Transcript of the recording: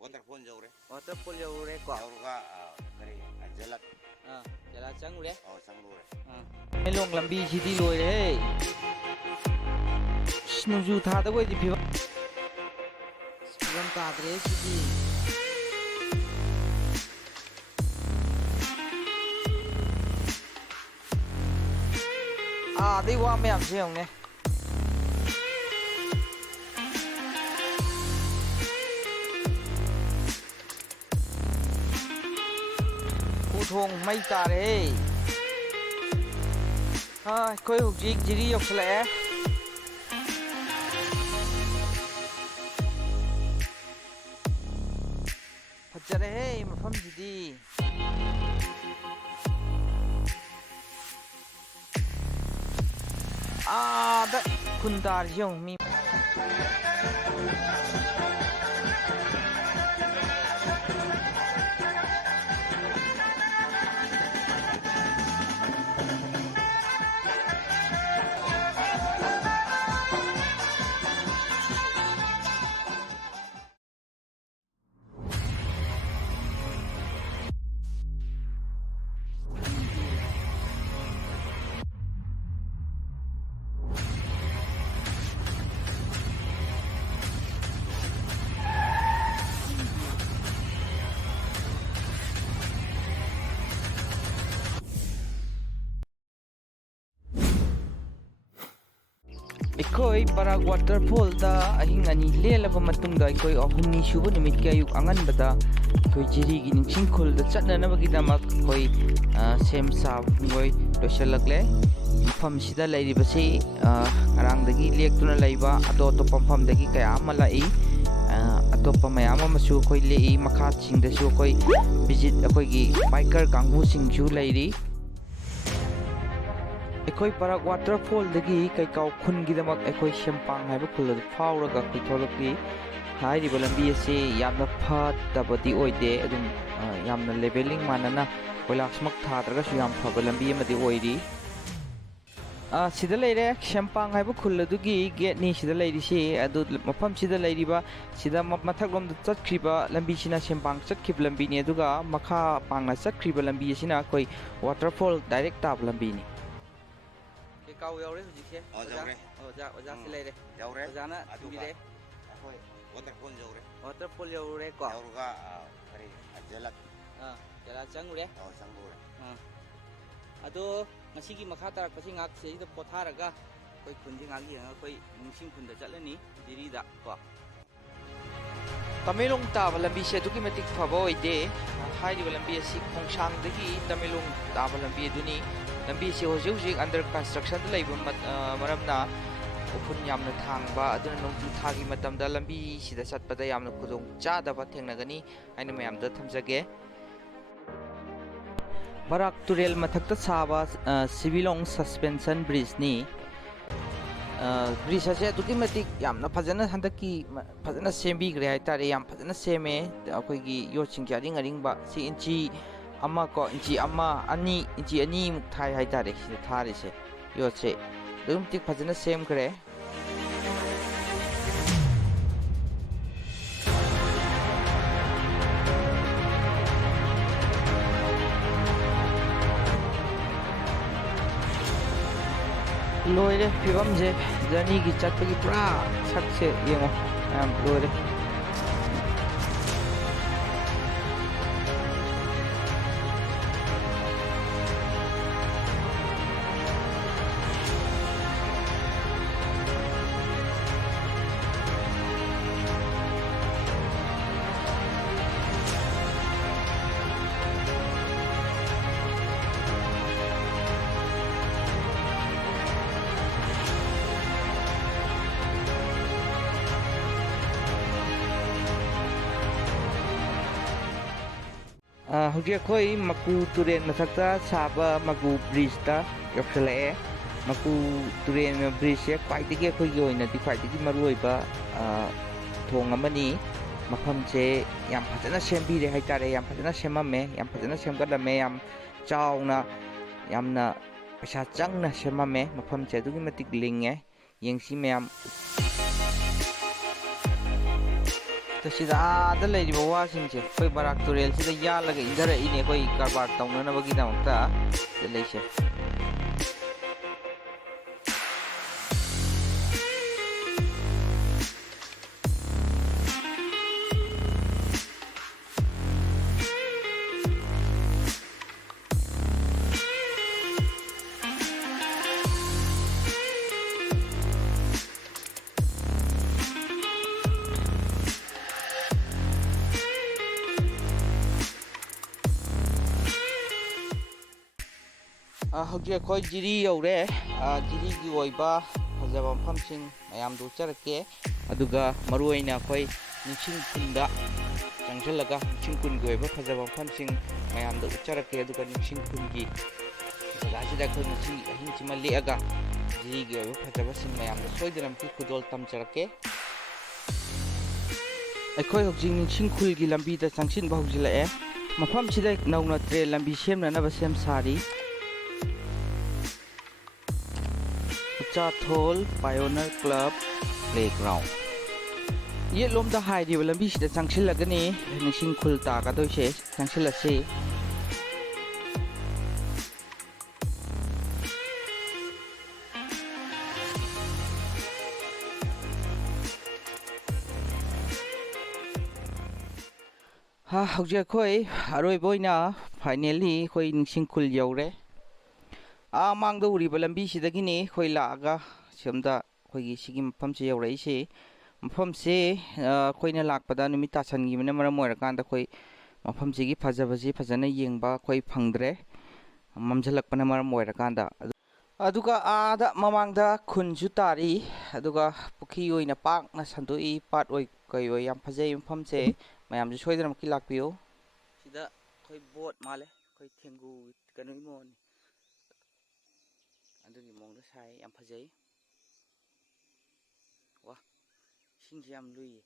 waterfall jauh re. Waterfall jauh re ko. Jauh ka kari jalan. Jalan canggu re. Oh canggu re. Melong lambi sidi loi re. Snuju tha da goi di phiwa. Spiram ta dre sidi. Dei wa meyam se yong ne. Thong mai ta re khoi huk jik jiri yok sla phajare he mafam jidi da kundar yong mi Koi Barak Waterfall da ahing ani lelaba matungda koi ahumni shuba numit kay ayuk angan bada koi Jiribam Ningshingkun da chatna na bagidama koi sem sa ngoi loisalagle mafam sida lairiba se ngarang dagi lektuna laiba ato pampham dagi kaya ama lai atopa mayam amasu koi lei makha sing da su koi visit akoi gi biker kangbu sing ju lairi Ekoi Barak Waterfall dagi kai kau khun gi damak ekoi sempang haiba khul da phawraga kai tholaki hai ri balambi ase yamna phat tabadi oide adum yamna leveling manana koilaks mak thadraga su yam phaba lambi amadi oiri sida leire sempang haiba khul adugi gate ni sida leiri se adu mafam sida leiriba sida mathak lom da chatkriba lambi sina sempang chatkhib lambi ni aduga makha pangna chatkriba lambi sina koi waterfall direct tab lambi ni Kau jauh re hujik se. Jauh re. Oja silai re. Jauh re. Oja na tumbi re. Waterfall jauh re. Waterfall jauh re ko. Jauh ka kari jalan. Jalan canggu re. Oh canggu re. Ado ngasigi makha tarak pasi ngak se ida potharaga koi khunji ngagi nga koi Ningshingkun da chatlani diri da ko. Tamelong ta lambi se duki matik phaba oide hairi lambi asi Khongchang dagi Tamelong ta lambi duni lambi si hojik under construction laiba maramna upun yamna thangba aduna nongju thagi matamda lambi sida satpada yamna khudong chadaba thengnagani aina mayamda thamjage Barak turel mathakta saba civilong suspension bridge ni bridge ase duki matik yamna phajana handaki phajana sembi gre haitare yam phajana seme akoi gi yoching jaring aringba si inchi ama ko inchi ama ani inchi ani muk thai haitare si thari se yoche dum tik phajana sem kare loire phibam je journey gi chatpagi pura sakse yengo loire Hujia koi maku turen mathakta saba maku bridge ta yoksalae maku turen bridge ya kwai tigi koi gi oina di kwai tigi maroi ba thong amani mafam che yam phajana sembire haitare yam phajana semame yam phajana semgadame yam chauna yamna paisa changna semame mafam che dugi matik linge yengsi meyam ꯁꯤꯗ ꯑꯥꯗ ꯂꯩꯔꯤꯕ ꯋꯥꯁꯤꯡꯁꯦ ꯑꯩꯈꯣꯏ ꯕꯔꯥꯛ ꯇꯨꯔꯦꯜꯁꯤꯗ ꯌꯥꯜꯂꯒ ꯏꯟꯊꯔꯛꯏꯅꯦ ꯑꯩꯈꯣꯏ ꯀꯔꯕꯥꯔ ꯇꯧꯅꯅꯕꯒꯤꯗꯃꯛꯇ ꯁꯤꯗ ꯂꯩꯁꯦ ꯍꯧꯖꯤꯛ ꯑꯩꯈꯣꯏ ꯖꯤꯔꯤ ꯌꯧꯔꯦ ꯖꯤꯔꯤꯒꯤ ꯑꯣꯏꯕ ꯐꯖꯕ ꯃꯐꯝꯁꯤꯡ ꯃꯌꯥꯝꯗꯨ ꯎꯠꯆꯔꯛꯀꯦ ꯑꯗꯨꯒ ꯃꯔꯨꯑꯣꯏꯅ ꯑꯩꯈꯣꯏ ꯅꯤꯡꯁꯤꯡꯈꯨꯟꯗ ꯆꯪꯁꯤꯜꯂꯒ ꯅꯤꯡꯁꯤꯡꯈꯨꯟꯒꯤ ꯑꯣꯏꯕ ꯐꯖꯕ ꯃꯐꯝꯁꯤꯡ ꯃꯌꯥꯝꯗ ꯎꯠꯆꯔꯛꯀꯦ ꯑꯗꯨꯒ ꯅꯤꯡꯁꯤꯡꯈꯨꯟꯒꯤ ꯖꯒꯥꯁꯤꯗ ꯑꯩꯈꯣꯏ ꯉꯁꯤ ꯑꯍꯤꯡꯁꯤꯃ ꯂꯦꯛꯑꯒ ꯖꯤꯔꯤꯒꯤ ꯑꯣꯏꯕ ꯐꯖꯕꯁꯤꯡ ꯃꯌꯥꯝꯗ ꯁꯣꯏꯗꯅꯃꯛꯀꯤ ꯈꯨꯗꯣꯜ ꯇꯝꯖꯔꯛꯀꯦ ꯑꯩꯈꯣꯏ ꯍꯧꯖꯤꯛ ꯅꯤꯡꯁꯤꯡꯈꯨꯜꯒꯤ ꯂꯝꯕꯤꯗ ꯆꯪꯁꯤꯟꯕ ꯍꯧꯖꯤꯜꯂꯛꯑꯦ ꯃꯐꯝꯁꯤꯗ ꯅꯧꯅ ꯇ꯭ꯔꯦꯟ ꯂꯝꯕꯤ ꯁꯦꯝꯅꯅꯕ ꯁꯦꯝ ꯁꯥꯔꯤ ꯎꯆꯥꯊꯣꯜ ꯄꯥꯏꯑꯣꯅꯔ ꯀ꯭ꯂꯕ ꯄ꯭ꯂꯦꯒ꯭ꯔꯥꯎꯟ ꯌꯦꯠꯂꯣꯝꯗ ꯍꯥꯏꯔꯤꯕ ꯂꯝꯕꯤꯁꯤꯗ ꯆꯪꯁꯤꯜꯂꯒꯅꯤ ꯅꯤꯡꯁꯤꯡꯈꯨꯜ ꯇꯥꯒꯗꯣꯏꯁꯦ ꯆꯪꯁꯤꯜꯂꯁꯤ ꯍꯧꯖꯤꯛ ꯑꯩꯈꯣꯏ ꯑꯔꯣꯏꯕ ꯑꯣꯏꯅ ꯐꯥꯏꯅꯦꯜꯂꯤ ꯑꯩꯈꯣꯏ ꯅꯤꯡꯁꯤꯡꯈꯨꯜ ꯌꯧꯔꯦ ꯃꯥꯡꯗ ꯎꯔꯤꯕ ꯂꯝꯕꯤꯁꯤꯗꯒꯤꯅꯤ ꯑꯩꯈꯣꯏ ꯂꯥꯛꯑꯒ ꯁꯣꯝꯗ ꯑꯩꯈꯣꯏꯒꯤ ꯁꯤꯒꯤ ꯃꯐꯝꯁꯦ ꯌꯧꯔꯛꯏꯁꯤ ꯃꯐꯝꯁꯦ ꯑꯩꯈꯣꯏꯅ ꯂꯥꯛꯄꯗ ꯅꯨꯃꯤꯠ ꯇꯥꯁꯟꯈꯤꯕꯅ ꯃꯔꯝ ꯑꯣꯏꯔꯀꯥꯟꯗ ꯑꯩꯈꯣꯏ ꯃꯐꯝꯁꯤꯒꯤ ꯐꯖꯕꯁꯤ ꯐꯖꯅ ꯌꯦꯡꯕ ꯑꯩꯈꯣꯏ ꯐꯪꯗ꯭ꯔꯦ ꯃꯝꯁꯤꯜꯂꯛꯄꯅ ꯃꯔꯝ ꯑꯣꯏꯔꯀꯥꯟꯗ ꯑꯗꯨꯒ ꯑꯥꯗ ꯃꯃꯥꯡꯗ ꯈꯨꯟꯁꯨ ꯇꯥꯔꯤ ꯑꯗꯨꯒ ꯄꯨꯈ꯭ꯔꯤ ꯑꯣꯏꯅ ꯄꯥꯛꯅ ꯁꯟꯗꯣꯛꯏ ꯄꯥꯠ ꯑꯣꯏ ꯀꯩ ꯑꯣꯏ ꯌꯥꯝ ꯐꯖꯩ ꯃꯐꯝꯁꯦ ꯃꯌꯥꯝꯁꯨ ꯁꯣꯏꯗꯅꯃꯛꯀꯤ ꯂꯥꯛꯄꯤꯌꯨ ꯁꯤꯗ ꯑꯩꯈꯣꯏ ꯕꯣꯠ ꯃꯥꯜꯂꯦ ꯑꯩꯈꯣꯏ ꯊꯦꯡꯒꯨ ꯀꯩꯅꯣꯒꯤ ꯃꯑꯣꯡꯅꯤ ꯑꯗꯨꯒꯤ ꯃꯑꯣꯡꯗ ꯁꯥꯏ ꯌꯥꯝ ꯐꯖꯩ ꯋꯥ ꯏꯁꯤꯡꯁꯤ ꯌꯥꯝ ꯂꯨꯏꯌꯦ